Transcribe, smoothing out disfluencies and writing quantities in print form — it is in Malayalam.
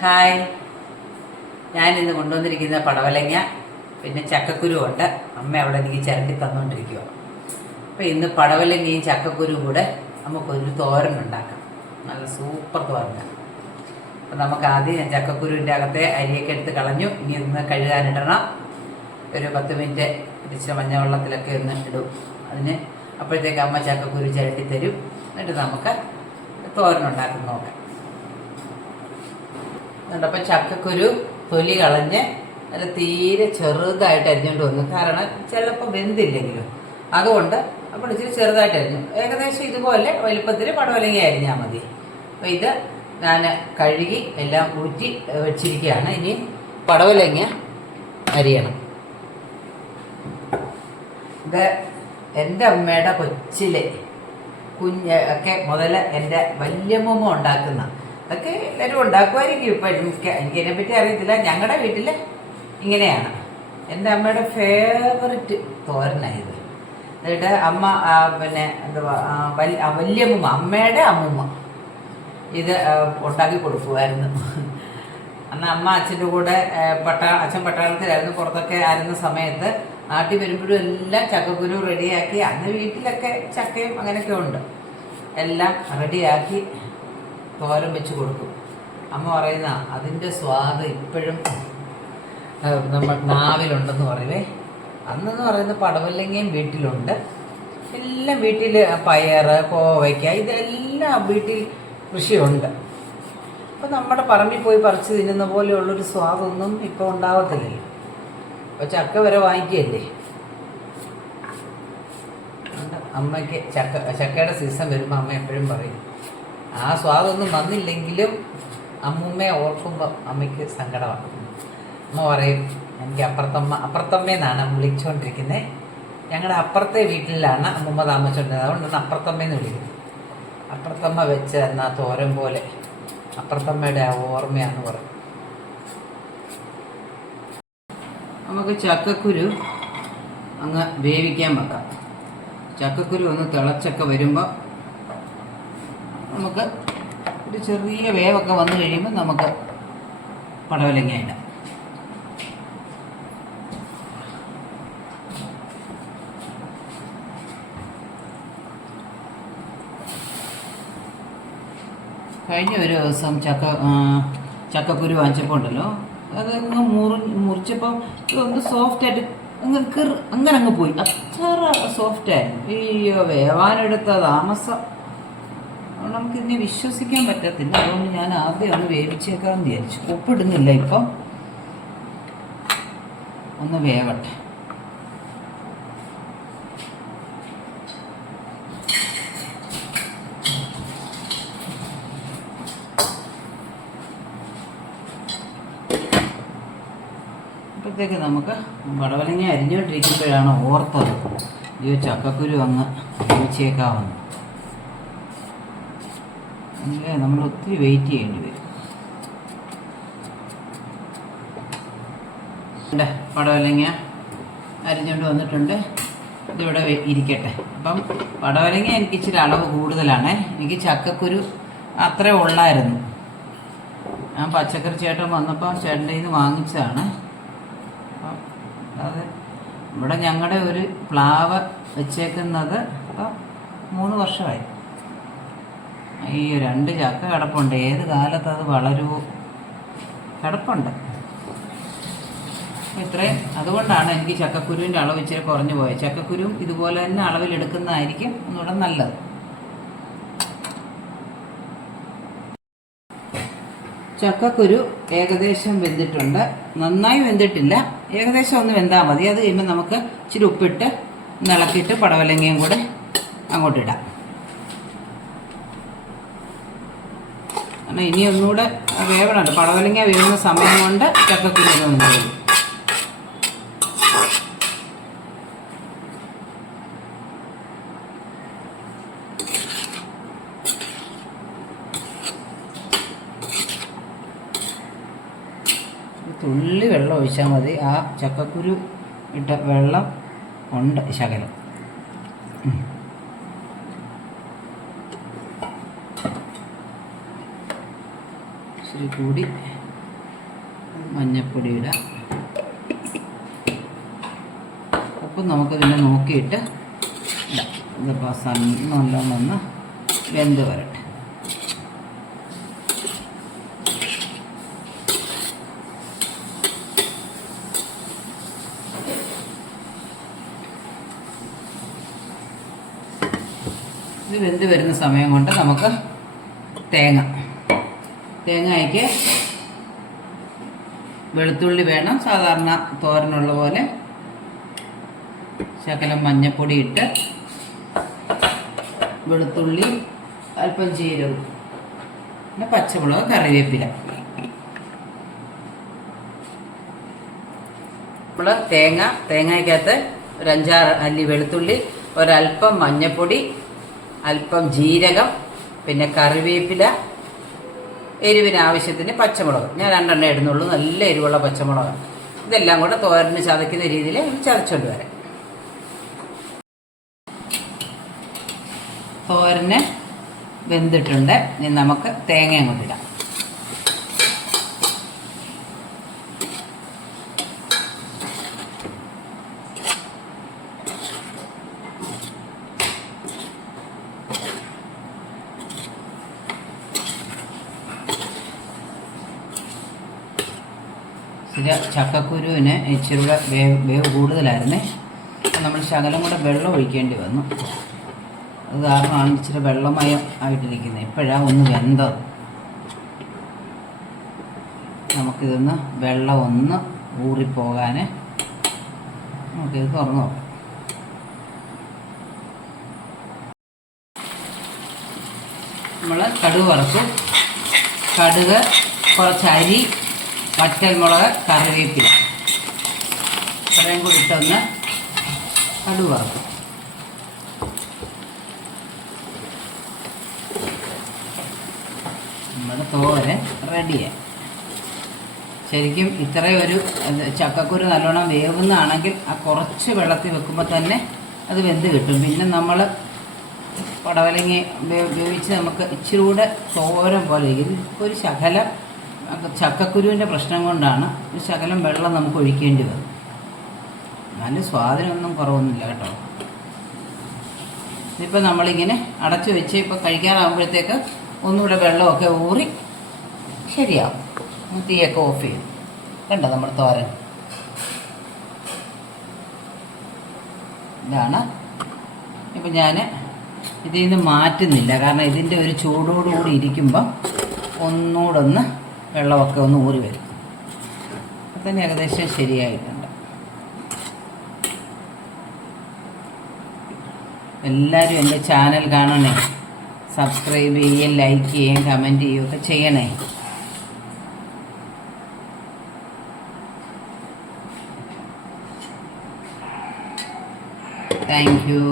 ഹായ്, ഞാനിന്ന് കൊണ്ടുവന്നിരിക്കുന്ന പടവലങ്ങ പിന്നെ ചക്കക്കുരുവുണ്ട്. അമ്മ അവിടെ എനിക്ക് ചിരണ്ടി തന്നുകൊണ്ടിരിക്കുക. അപ്പോൾ ഇന്ന് പടവലങ്ങയും ചക്കക്കുരുവും കൂടെ നമുക്കൊരു തോരൻ ഉണ്ടാക്കാം. നല്ല സൂപ്പർ തോരനാണ്. അപ്പോൾ നമുക്ക് ആദ്യം ചക്കക്കുരുവിൻ്റെ അകത്തെ അരിയൊക്കെ എടുത്ത് കളഞ്ഞു. ഇനി ഒന്ന് കഴുകാനിടണം. ഒരു 10 മിനിറ്റ് ഇടിച്ച മഞ്ഞവെള്ളത്തിലൊക്കെ ഒന്ന് ഇടും. അതിന് അപ്പോഴത്തേക്ക് അമ്മ ചക്കക്കുരു ചിരണ്ടി തരും. എന്നിട്ട് നമുക്ക് തോരനുണ്ടാക്കി നോക്കാം. അപ്പം ചക്കക്കുരു തൊലി കളഞ്ഞ് നല്ല തീരെ ചെറുതായിട്ട് അരിഞ്ഞുകൊണ്ട് വന്നു. കാരണം ചിലപ്പോൾ വെന്തില്ലെങ്കിലും അതുകൊണ്ട് അപ്പോൾ ഇച്ചിരി ചെറുതായിട്ട് അരിഞ്ഞു. ഏകദേശം ഇതുപോലെ വലുപ്പത്തിൽ പടവലങ്ങ അരിഞ്ഞാൽ മതി. അപ്പോൾ ഇത് ഞാൻ കഴുകി എല്ലാം ഊറ്റി വെച്ചിരിക്കുകയാണ്. ഇനി പടവലങ്ങ അരിയണം. ഇത് എൻ്റെ അമ്മയുടെ കൊച്ചിലെ ഒക്കെ മുതൽ എൻ്റെ വല്യമ്മ ഉണ്ടാക്കുന്ന, അതൊക്കെ എല്ലാവരും ഉണ്ടാക്കുമായിരിക്കും. ഇപ്പം എനിക്കതിനെപ്പറ്റി അറിയത്തില്ല. ഞങ്ങളുടെ വീട്ടിൽ ഇങ്ങനെയാണ്. എൻ്റെ അമ്മയുടെ ഫേവററ്റ് തോരനായത്. എന്നിട്ട് അമ്മ പിന്നെ എന്തുവാ വല്യമ്മ, അമ്മയുടെ അമ്മൂമ്മ ഇത് ഉണ്ടാക്കി കൊടുക്കുമായിരുന്നു. അന്ന് അമ്മ അച്ഛൻ്റെ കൂടെ അച്ഛൻ പട്ടാളത്തിലായിരുന്നു. പുറത്തൊക്കെ ആയിരുന്ന സമയത്ത് നാട്ടിൽ വരുമ്പോഴും എല്ലാം ചക്കക്കുരു റെഡിയാക്കി, അന്ന് വീട്ടിലൊക്കെ ചക്കയും അങ്ങനെയൊക്കെ ഉണ്ട്, എല്ലാം റെഡിയാക്കി തോരൻ വെച്ച് കൊടുക്കും. അമ്മ പറയുന്ന അതിൻ്റെ സ്വാദ് ഇപ്പോഴും നമ്മൾ നാവിലുണ്ടെന്ന് പറയുവേ. അന്നെന്ന് പറയുന്നത് പടവലങ്ങയും വീട്ടിലുണ്ട്, എല്ലാം വീട്ടിൽ പയർ, കോവയ്ക്ക ഇതെല്ലാം വീട്ടിൽ കൃഷിയുണ്ട്. അപ്പോൾ നമ്മുടെ പറമ്പിൽ പോയി പറിച്ച് തിന്നുന്ന പോലെയുള്ളൊരു സ്വാദൊന്നും ഇപ്പോൾ ഉണ്ടാവത്തില്ലല്ലോ. അപ്പോൾ ചക്ക വരെ വാങ്ങിക്കുകയല്ലേ. അമ്മയ്ക്ക് ചക്കയുടെ സീസൺ വരുമ്പോൾ അമ്മ എപ്പോഴും പറയും, ആ സ്വാദൊന്നും വന്നില്ലെങ്കിലും അമ്മൂമ്മയെ ഓർക്കുമ്പോൾ അമ്മയ്ക്ക് സങ്കടമാണ്. അമ്മ പറയും, എനിക്ക് അപ്പുറത്തമ്മയെന്നാണ് വിളിച്ചുകൊണ്ടിരിക്കുന്നത്. ഞങ്ങളുടെ അപ്പുറത്തെ വീട്ടിലാണ് അമ്മൂമ്മ താമസിച്ചുകൊണ്ടിരുന്നത്. അതുകൊണ്ടാണ് അപ്പുറത്തമ്മയെന്ന് വിളിക്കുന്നത്. അപ്പുറത്തമ്മ വെച്ച് എന്നാൽ തോരൻ പോലെ അപ്പുറത്തമ്മയുടെ ആ ഓർമ്മയാണെന്ന് പറയും. നമുക്ക് ചക്കക്കുരു അങ്ങ് വേവിക്കാൻ വെക്കാം. ചക്കക്കുരു ഒന്ന് തിളച്ചൊക്കെ വരുമ്പോൾ നമുക്ക് ഒരു ചെറിയ വേവൊക്കെ വന്നു കഴിയുമ്പോൾ നമുക്ക് പടവലങ്ങ ഇടാം. കഴിഞ്ഞ ഒരു ദിവസം ചക്കക്കുരു വാങ്ങിച്ചപ്പോൾ ഉണ്ടല്ലോ, അതങ്ങ് മുറിച്ചപ്പോൾ ഇതൊന്ന് സോഫ്റ്റായിട്ട് അങ്ങനെ അങ്ങ് പോയി. അത്ര സോഫ്റ്റായിരുന്നു. അയ്യോ, വേവാനെടുത്ത താമസം നമുക്കിതിനെ വിശ്വസിക്കാൻ പറ്റത്തില്ല. അതുകൊണ്ട് ഞാൻ ആദ്യം ഒന്ന് വേവിച്ചേക്കാമെന്ന് വിചാരിച്ചു. ഉപ്പിടുന്നില്ല ഇപ്പം, ഒന്ന് വേവട്ടെ. അപ്പോഴത്തേക്ക് നമുക്ക് പടവലങ്ങ അരിഞ്ഞുകൊണ്ടിരിക്കുമ്പോഴാണ് ഓർത്തത്, ഈ ചക്കക്കുരു അങ്ങ് വേവിച്ചേക്കാവുന്നു. അല്ലേ നമ്മൾ ഒത്തിരി വെയിറ്റ് ചെയ്യേണ്ടി വരും. പടവലങ്ങ അരിഞ്ഞുകൊണ്ട് വന്നിട്ടുണ്ട്. ഇതിവിടെ ഇരിക്കട്ടെ. അപ്പം പടവലങ്ങ എനിക്ക് ഇച്ചിരി അളവ് കൂടുതലാണ്. എനിക്ക് ചക്കക്കുരു അത്രേ ഉള്ളായിരുന്നു. ഞാൻ പച്ചക്കറി ചേട്ടൻ വന്നപ്പോൾ ചേട്ടൻ്റെ നിന്ന് വാങ്ങിച്ചതാണ്. അപ്പം അത് ഇവിടെ ഞങ്ങളുടെ ഒരു പ്ലാവ് വെച്ചേക്കുന്നത് ഇപ്പം 3 വർഷമായി. ഈ 2 ചക്ക കിടപ്പുണ്ട്. ഏത് കാലത്ത് അത് വളരുമോ, കിടപ്പുണ്ട് ഇത്രയും. അതുകൊണ്ടാണ് എനിക്ക് ചക്കക്കുരുവിൻ്റെ അളവ് ഇച്ചിരി കുറഞ്ഞു പോയത്. ചക്കക്കുരുവും ഇതുപോലെ തന്നെ അളവിലെടുക്കുന്നതായിരിക്കും ഒന്നുകൂടെ നല്ലത്. ചക്കക്കുരു ഏകദേശം വെന്തിട്ടുണ്ട്. നന്നായി വെന്തിട്ടില്ല, ഏകദേശം ഒന്ന് വെന്താൽ മതി. അത് കഴിയുമ്പോൾ നമുക്ക് ഇച്ചിരി ഉപ്പിട്ട് ഇളക്കിയിട്ട് പടവലങ്ങയും കൂടെ അങ്ങോട്ടിടാം. കാരണം ഇനി ഒന്നുകൂടെ വേവണുണ്ട്. പടവലങ്ങ വേവുന്ന സമയം കൊണ്ട് ചക്കക്കുരു വെന്ത് വരും. തുള്ളി വെള്ളം ഒഴിച്ചാൽ മതി. ആ ചക്കക്കുരു ഇട്ട വെള്ളം ഉണ്ട് ശകലം. ഇച്ചിരി കൂടി മഞ്ഞൾപ്പൊടി ഇടാം. ഉപ്പ് നമുക്ക് പിന്നെ നോക്കിയിട്ട് ഇടാം. ഇതിപ്പോൾ നല്ലോണം വെന്ത് വരട്ടെ. ഇത് വെന്ത് വരുന്ന സമയം കൊണ്ട് നമുക്ക് തേങ്ങയ്ക്ക് വെളുത്തുള്ളി വേണം, സാധാരണ തോരനുള്ള പോലെ. ശകലം മഞ്ഞൾപ്പൊടി ഇട്ട്, വെളുത്തുള്ളി, അല്പം ജീരകം, പിന്നെ പച്ചമുളക്, കറിവേപ്പില. നമ്മൾ തേങ്ങയ്ക്കകത്ത് ഒരു 5-6 അല്ലി വെളുത്തുള്ളി, ഒരല്പം മഞ്ഞൾപ്പൊടി, അല്പം ജീരകം, പിന്നെ കറിവേപ്പില, എരിവിന് ആവശ്യത്തിന് പച്ചമുളക്. ഞാൻ 2 എണ്ണം ഇടുന്നുള്ളൂ, നല്ല എരിവുള്ള പച്ചമുളക്. ഇതെല്ലാം കൂടെ തോരന് ചതയ്ക്കുന്ന രീതിയിൽ ചതച്ചുകൊണ്ട് വരാം. തോരന് വെന്തിട്ടുണ്ട്. ഇനി നമുക്ക് തേങ്ങയും കൊണ്ടിടാം. ചക്കക്കുരുവിന് ഇച്ചിരി കൂടെ വേവ് കൂടുതലായിരുന്നേ. നമ്മൾ ശകലം കൂടെ വെള്ളം ഒഴിക്കേണ്ടി വന്നു. അത് കാരണമാണ് ഇച്ചിരി വെള്ളമയം ആയിട്ടിരിക്കുന്നത്. ഇപ്പോഴാണ് ഒന്ന് വെന്തത്. നമുക്കിതൊന്ന് വെള്ളം ഒന്ന് ഊറിപ്പോകാൻ നമുക്കിത് തുറന്നു നോക്കാം. നമ്മൾ കടുക് വറുത്തു. കടുക്, കുറച്ച് അരി, വറ്റൽമുളക്, കറിവേപ്പില ഇത്രയും കൂടി ഇട്ടൊന്ന് കടുക് വറുക്കും. നമ്മുടെ തോരൻ റെഡിയായി. ശരിക്കും ഇത്രയും ഒരു ചക്കക്കുരു നല്ലോണം വേവുന്നതാണെങ്കിൽ ആ കുറച്ച് വെള്ളത്തിൽ വെക്കുമ്പോൾ തന്നെ അത് വെന്ത് കിട്ടും. പിന്നെ നമ്മൾ പടവലങ്ങി വേവിച്ച് നമുക്ക് ഇച്ചിരി കൂടെ തോരൻ പോലെ ഇരിക്കും. ഒരു ശകലം ചക്കക്കുരുവിൻ്റെ പ്രശ്നം കൊണ്ടാണ് ഒരു ശകലം വെള്ളം നമുക്ക് ഒഴിക്കേണ്ടി വരും. നല്ല സ്വാദിനൊന്നും കുറവൊന്നുമില്ല കേട്ടോ. ഇതിപ്പോൾ നമ്മളിങ്ങനെ അടച്ചു വെച്ച് ഇപ്പോൾ കഴിക്കാറാകുമ്പോഴത്തേക്ക് ഒന്നുകൂടെ വെള്ളമൊക്കെ ഊറി ശരിയാവും. തീയൊക്കെ ഓഫ് ചെയ്യും. കണ്ടോ നമ്മൾ തോരൻ. ഇതാണ്. ഇപ്പം ഞാൻ ഇതിൽ നിന്ന് മാറ്റുന്നില്ല, കാരണം ഇതിൻ്റെ ഒരു ചൂടോടുകൂടി ഇരിക്കുമ്പോൾ ഒന്നുകൂടെ വെള്ളമൊക്കെ ഒന്ന് ഊറി വരും. അപ്പം തന്നെ ഏകദേശം ശരിയായിട്ടുണ്ട്. എല്ലാവരും എൻ്റെ ചാനൽ കാണണേ, സബ്സ്ക്രൈബ് ചെയ്യുകയും ലൈക്ക് ചെയ്യുകയും കമൻറ്റ് ചെയ്യുകയൊക്കെ ചെയ്യണേ. Thank you.